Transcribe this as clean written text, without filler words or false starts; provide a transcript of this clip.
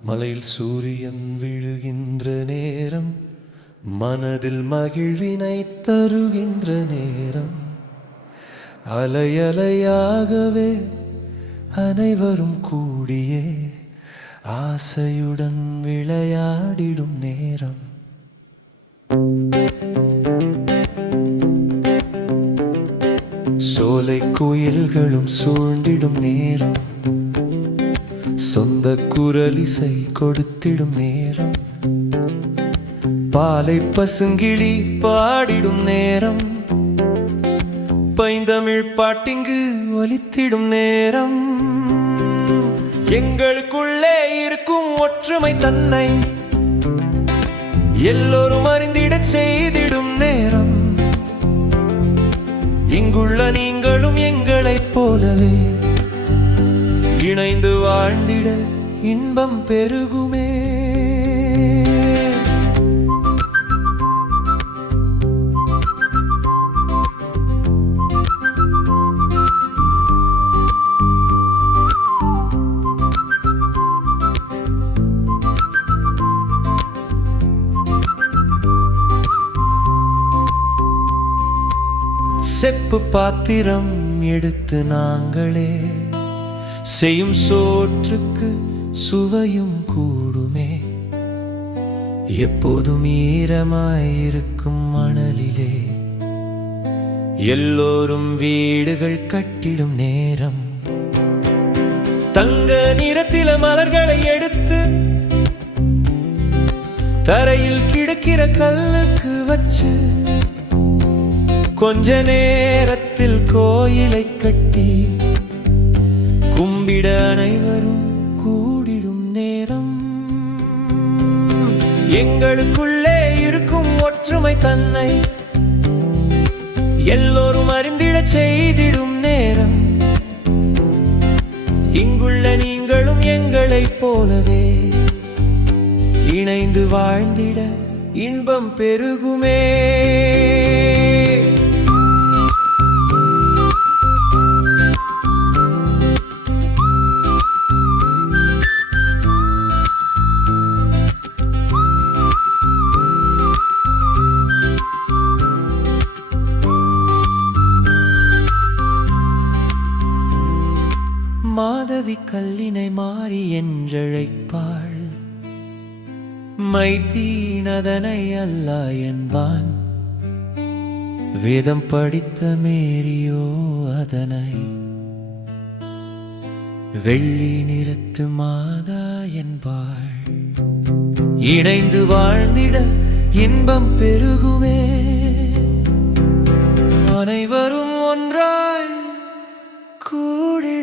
மலையில் சூரியன் விழுகின்ற நேரம், மனதில் மகிழ்வினை தருகின்ற நேரம், அலையலையாகவே அனைவரும் கூடியே ஆசையுடன் விளையாடிடும் நேரம். சோலை குயில்களும் சூழ்ந்திடும் நேரம், சொந்த குரலிசை கொடுத்திடும் நேரம், பாலை பசுங்கிளி பாடிடும் நேரம், பைந்தமிழ் பாட்டிங்கு ஒலித்திடும் நேரம். எங்களுக்குள்ளே இருக்கும் ஒற்றுமை தன்னை எல்லோரும் அறிந்திட செய்திடும் நேரம். இங்குள்ள நீங்களும் எங்களைப் போலவே இணைந்து வாழ்ந்திட இன்பம் பெருகுமே. செப்பு பாத்திரம் எடுத்து நாங்களே செய்யும் சோற்றுக்கு சுவையும் கூடுமே. எப்போதும் ஈரமாயிருக்கும் மணலிலே எல்லோரும் வீடுகள் கட்டிடும் நேரம். தங்க நிறத்தில மலர்களை எடுத்து தரையில் கிடக்கிற கல்லுக்கு வச்சு கொஞ்ச நேரத்தில் கோயிலை கட்டி கும்பிட அனைவரும் கூடிடும் நேரம். எங்களுக்குள்ளே இருக்கும் ஒற்றுமை தன்னை எல்லோரும் அறிந்திட செய்திடும் நேரம். இங்குள்ள நீங்களும் எங்களைப் போலவே இணைந்து வாழ்ந்திட இன்பம் பெருகுமே. மாதவி கல்லினை மாறி என்றழைப்பாள், மைதீனதனை அல்லா என்பான். வேதம் படித்த மேரியோ அதனை வெள்ளி நிறத்து மாதா என்பாள். இணைந்து வாழ்ந்திட இன்பம் பெருகுமே. அனைவரும் ஒன்றாய் கூடி